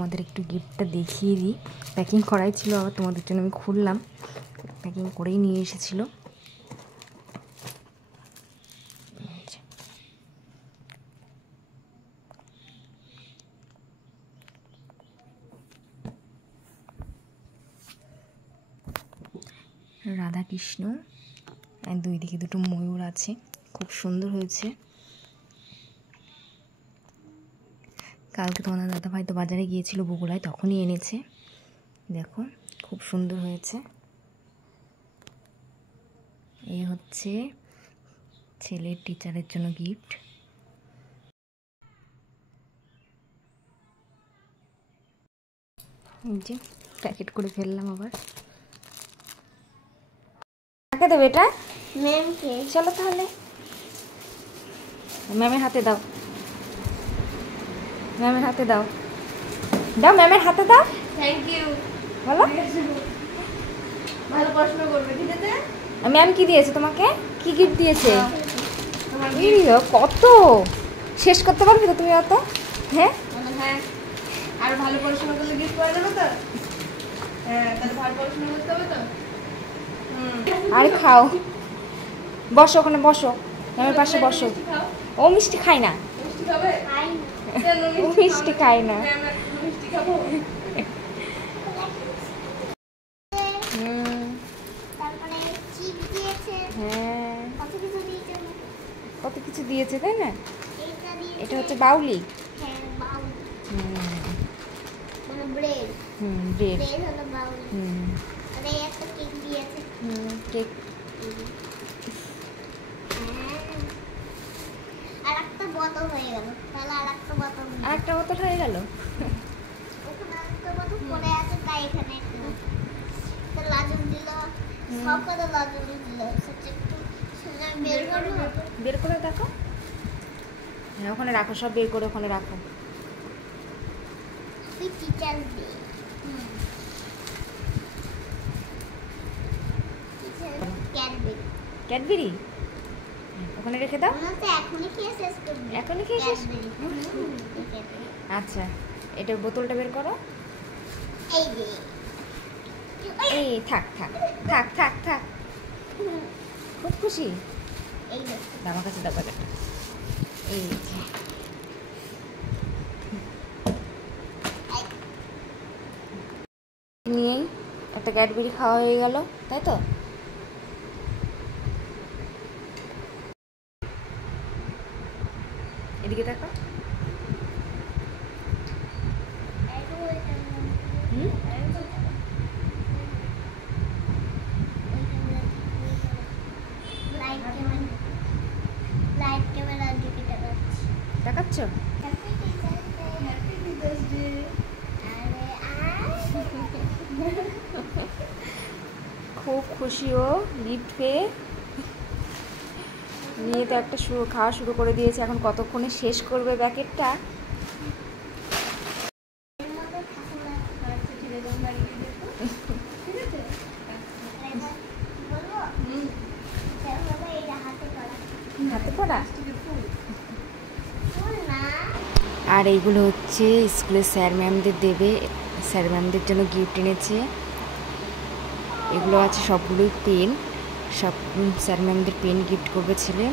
তোমাদের একটু গিফটটা দেখিয়ে দিই। প্যাকিং করাই ছিল, আবার তোমাদের জন্য আমি খুললাম, প্যাকিং করেই নিয়ে এসেছিলো। রাধাকৃষ্ণ, দুই দিকে দুটো ময়ূর আছে, খুব সুন্দর হয়েছে। কালকে তোমাদের দাদাভাই তো বাজারে গিয়েছিল বগুড়ায়, তখনই এনেছে। দেখো খুব সুন্দর হয়েছে। এই হচ্ছে ছেলের টিচারের জন্য গিফট। এই যে প্যাকেট করে ফেললাম আবার। কাকে দেবে এটা? ম্যামকে। চলো তাহলে ম্যামের হাতে দাও, ম্যামের হাতে দাও, দাও ম্যামের হাতে দাও। Thank you. বলো ভালো পড়াশোনা করবে, ঠিক আছে? ম্যাম কি দিয়েছে তোমাকে? কি গিফট দিয়েছে? কত শেষ করতে পারবে তো তুমি অত? হ্যাঁ হ্যাঁ, আর ভালো পড়াশোনা করলে গিফট পাওয়া যাবে তো? হ্যাঁ, তাহলে ভালো পড়াশোনা করতে হবে তো। আরে খাও, বসো ওখানে, বসো ম্যামের পাশে বসো। ও মিষ্টি খায় না, মিষ্টি খাবে? ও মিষ্টি খায় না। মিষ্টি খাবো। তারপরে চিপ দিয়েছে, হ্যাঁ কত কিছু দিয়েছে। কত কিছু দিয়েছে তাই না? এইটা দিয়েছে, এটা হচ্ছে বাউলি। হ্যাঁ বাউল, হুম মানে ব্রেড, ব্রেড। ব্রেড হলো বাউল। আর এই একটা কেক দিয়েছে। কেক। আর একটা বোতল হয়ে গেল, তাহলে আর একটা বোতল, আর একটা বোতল হয়ে গেল। ওখানে একটা বোতল পড়ে আছে, তাই এখানে একটা তো লাজুক দিল, সব কত লাজুক দিল। সেটা একটু সুন্দর বের করবো, বের করে দেখো। হ্যাঁ ওখানে রাখো, সব বের করে ওখানে রাখো। তুই টিচার দে। ক্যাডবেরি, ক্যাডবেরি ওখানে রেখে দাও। মনে হচ্ছে এখনই খেয়ে শেষ করবি। এখনই খেয়ে শেষ? ক্যাডবেরি। আচ্ছা এটার বোতলটা বের করো। এই যে এই থাক থাক থাক থাক থাক, খুব খুশি। এই যে আমার কাছে দাও প্যাকেটটা। এই যে। নিয়েই একটা ক্যাডবেরি খাওয়া হয়ে গেল, তাই তো? এদিকে দেখো। লাইট ক্যামেরার দিকে তাকাচ্ছি। দেখাচ্ছ? খুব খুশি ও গিফট পেয়ে। নিয়ে তো একটা খাওয়া শুরু করে দিয়েছে, এখন কতক্ষণে শেষ করবে প্যাকেটটা। হাতে পড়া। আর এইগুলো হচ্ছে স্কুলের স্যার ম্যামদের দেবে, স্যার ম্যামদের জন্য গিফট এনেছে। এগুলো আছে সবগুলোই পেন, সব স্যার ম্যামদের পেন গিফট করবে ছেলে।